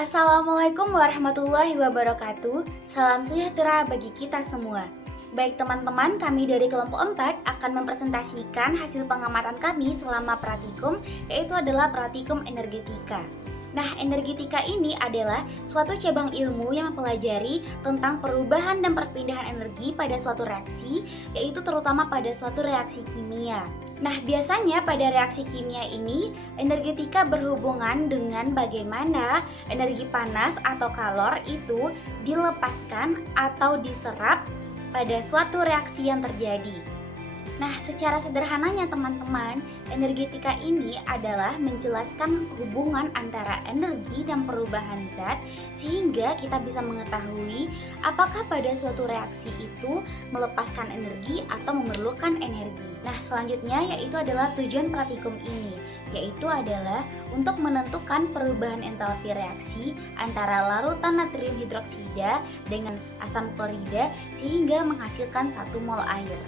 Assalamualaikum warahmatullahi wabarakatuh. Salam sejahtera bagi kita semua. Baik teman-teman, kami dari kelompok 4 akan mempresentasikan hasil pengamatan kami selama praktikum, yaitu adalah praktikum energetika. Nah, energetika ini adalah suatu cabang ilmu yang mempelajari tentang perubahan dan perpindahan energi pada suatu reaksi, yaitu terutama pada suatu reaksi kimia. Nah, biasanya pada reaksi kimia ini, energetika berhubungan dengan bagaimana energi panas atau kalor itu dilepaskan atau diserap pada suatu reaksi yang terjadi. Nah, secara sederhananya teman-teman, energetika ini adalah menjelaskan hubungan antara energi dan perubahan zat sehingga kita bisa mengetahui apakah pada suatu reaksi itu melepaskan energi atau memerlukan energi. Nah, selanjutnya yaitu adalah tujuan praktikum ini, yaitu adalah untuk menentukan perubahan entalpi reaksi antara larutan natrium hidroksida dengan asam klorida sehingga menghasilkan 1 mol air.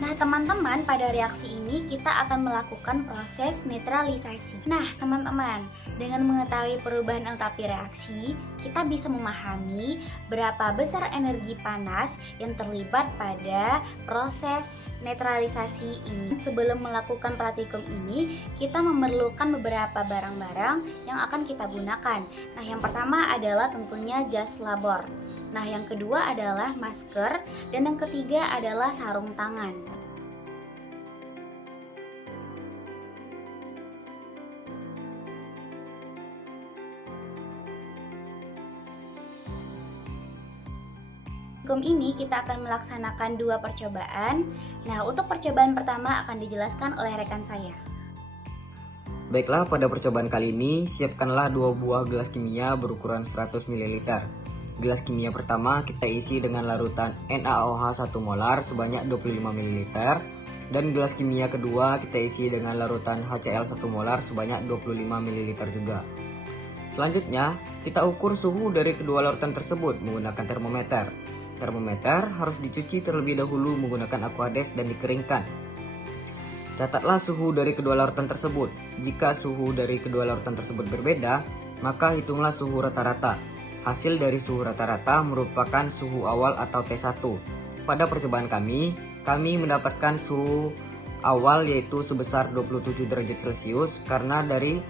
Nah teman-teman, pada reaksi ini kita akan melakukan proses netralisasi. Nah teman-teman, dengan mengetahui perubahan entalpi reaksi, kita bisa memahami berapa besar energi panas yang terlibat pada proses netralisasi ini. Sebelum melakukan praktikum ini, kita memerlukan beberapa barang-barang yang akan kita gunakan. Nah yang pertama adalah tentunya jas labor. Nah, yang kedua adalah masker, dan yang ketiga adalah sarung tangan. Ini kita akan melaksanakan 2 percobaan. Nah, untuk percobaan pertama akan dijelaskan oleh rekan saya. Baiklah, pada percobaan kali ini, siapkanlah 2 buah gelas kimia berukuran 100 ml. Gelas kimia pertama kita isi dengan larutan NaOH 1 molar sebanyak 25 ml. Dan gelas kimia kedua kita isi dengan larutan HCl 1 molar sebanyak 25 ml juga. Selanjutnya, kita ukur suhu dari kedua larutan tersebut menggunakan termometer. Termometer harus dicuci terlebih dahulu menggunakan aquades dan dikeringkan. Catatlah suhu dari kedua larutan tersebut. Jika suhu dari kedua larutan tersebut berbeda, maka hitunglah suhu rata-rata. Hasil dari suhu rata-rata merupakan suhu awal atau T1. Pada percobaan kami mendapatkan suhu awal yaitu sebesar 27 derajat Celcius karena dari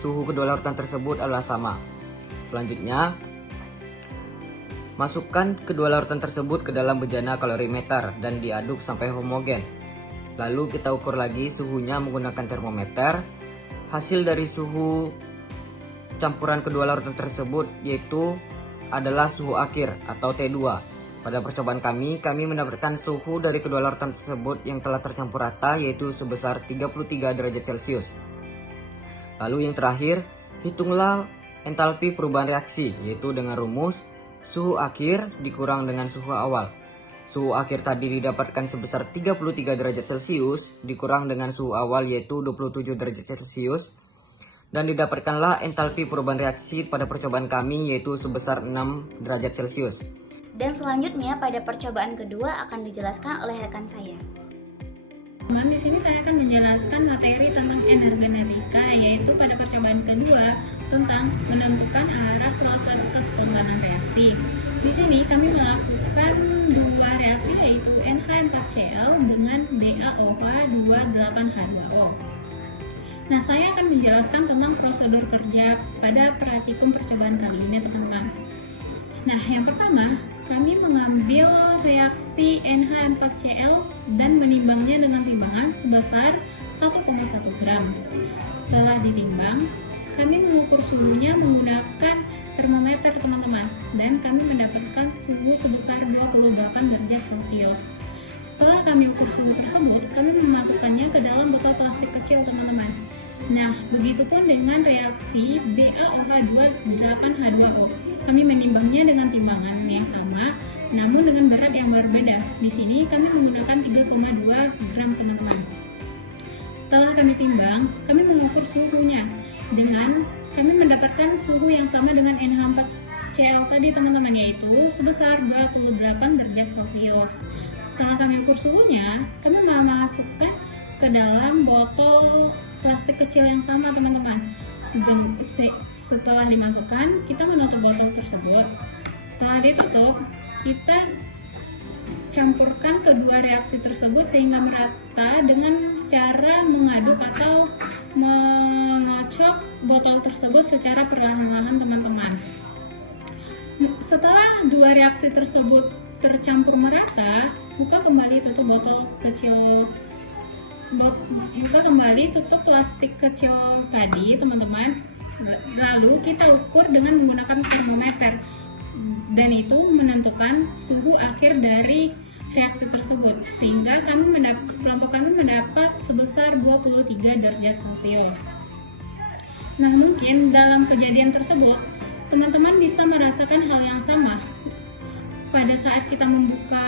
suhu kedua larutan tersebut adalah sama. Selanjutnya, masukkan kedua larutan tersebut ke dalam bejana kalorimeter dan diaduk sampai homogen. Lalu kita ukur lagi suhunya menggunakan termometer. Hasil dari suhu campuran kedua larutan tersebut yaitu adalah suhu akhir atau T2. Pada percobaan kami mendapatkan suhu dari kedua larutan tersebut yang telah tercampur rata yaitu sebesar 33 derajat Celcius. Lalu yang terakhir, hitunglah entalpi perubahan reaksi yaitu dengan rumus suhu akhir dikurang dengan suhu awal. Suhu akhir tadi didapatkan sebesar 33 derajat Celcius dikurang dengan suhu awal yaitu 27 derajat Celcius. Dan didapatkanlah entalpi perubahan reaksi pada percobaan kami yaitu sebesar 6 derajat Celcius. Dan selanjutnya pada percobaan kedua akan dijelaskan oleh rekan saya. Di sini saya akan menjelaskan materi tentang energetika, yaitu pada percobaan kedua tentang menentukan arah proses kespontanan reaksi. Di sini kami melakukan 2 reaksi yaitu NH4Cl dengan BaOH 28H2O. Nah, saya akan menjelaskan tentang prosedur kerja pada praktikum percobaan kali ini, teman-teman. Nah, yang pertama, kami mengambil reaksi NH4Cl dan menimbangnya dengan timbangan sebesar 1,1 gram. Setelah ditimbang, kami mengukur suhunya menggunakan termometer, teman-teman, dan kami mendapatkan suhu sebesar 28 derajat Celcius. Setelah kami ukur suhu tersebut, kami memasukkannya ke dalam botol plastik kecil, teman-teman. Nah, begitupun dengan reaksi BaOH 28H2O. Kami menimbangnya dengan timbangan yang sama, namun dengan berat yang berbeda. Di sini kami menggunakan 3,2 gram, teman-teman. Setelah kami timbang, kami mengukur suhunya dengan kami mendapatkan suhu yang sama dengan NH4Cl tadi, teman-teman, yaitu sebesar 28 derajat Celcius. Setelah kami ukur suhunya, kami memasukkan ke dalam botol plastik kecil yang sama, teman-teman. Setelah dimasukkan, kita menutup botol tersebut. Setelah ditutup, kita campurkan kedua reaksi tersebut sehingga merata dengan cara mengaduk atau mengocok botol tersebut secara perlahan-lahan, teman-teman. Setelah dua reaksi tersebut tercampur merata, buka kembali tutup plastik kecil tadi, teman-teman. Lalu kita ukur dengan menggunakan termometer, dan itu menentukan suhu akhir dari reaksi tersebut, sehingga kelompok kami mendapat sebesar 23 derajat Celcius. Nah, mungkin dalam kejadian tersebut teman-teman bisa merasakan hal yang sama. Pada saat kita membuka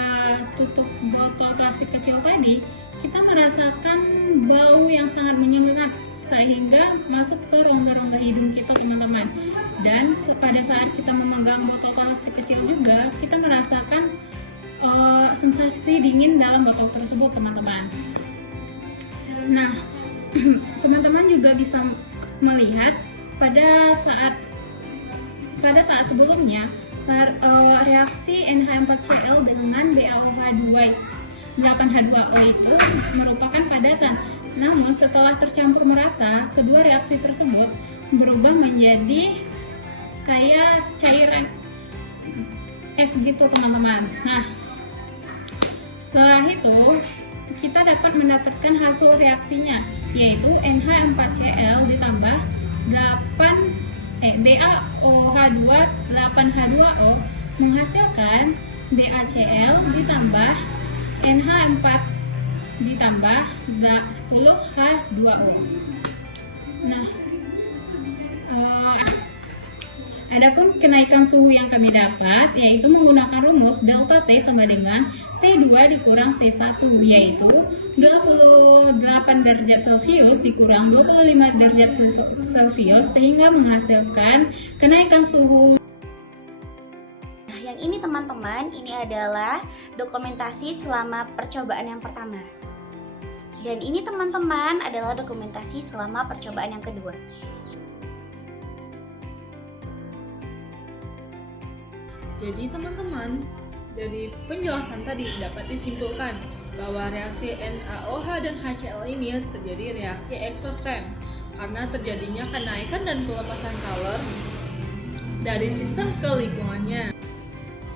tutup botol plastik kecil tadi, kita merasakan bau yang sangat menyengat sehingga masuk ke rongga-rongga hidung kita, teman-teman. Dan pada saat kita memegang botol plastik kecil juga, kita merasakan sensasi dingin dalam botol tersebut, teman-teman. Nah, teman-teman juga bisa melihat pada saat sebelumnya reaksi NH4Cl dengan BaOH2 8H2O itu merupakan padatan. Namun setelah tercampur merata, kedua reaksi tersebut berubah menjadi kayak cairan es gitu, teman-teman. Nah, setelah itu kita dapat mendapatkan hasil reaksinya, yaitu NH4Cl ditambah BaOH2 8H2O menghasilkan BaCl ditambah NH4 ditambah 10H2O. Nah, adapun kenaikan suhu yang kami dapat yaitu menggunakan rumus delta T sama dengan T2 dikurang T1, yaitu 28 derajat Celcius dikurang 25 derajat Celcius sehingga menghasilkan kenaikan suhu. Nah, yang ini teman-teman, ini adalah dokumentasi selama percobaan yang pertama. Dan ini teman-teman adalah dokumentasi selama percobaan yang kedua. Jadi teman-teman, dari penjelasan tadi dapat disimpulkan bahwa reaksi NaOH dan HCl ini terjadi reaksi eksostrem karena terjadinya kenaikan dan pelepasan kalor dari sistem ke lingkungannya.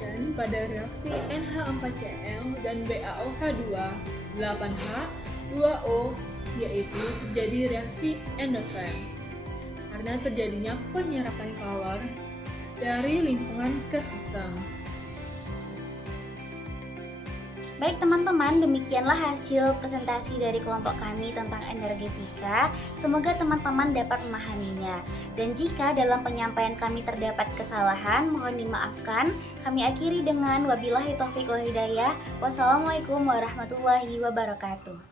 Dan pada reaksi NH4Cl dan BaOH2 8H2O yaitu terjadi reaksi endotrem karena terjadinya penyerapan kalor dari lingkungan ke sistem. Baik teman-teman, demikianlah hasil presentasi dari kelompok kami tentang energetika. Semoga teman-teman dapat memahaminya. Dan jika dalam penyampaian kami terdapat kesalahan, mohon dimaafkan. Kami akhiri dengan wabillahi taufiq wal hidayah. Wassalamualaikum warahmatullahi wabarakatuh.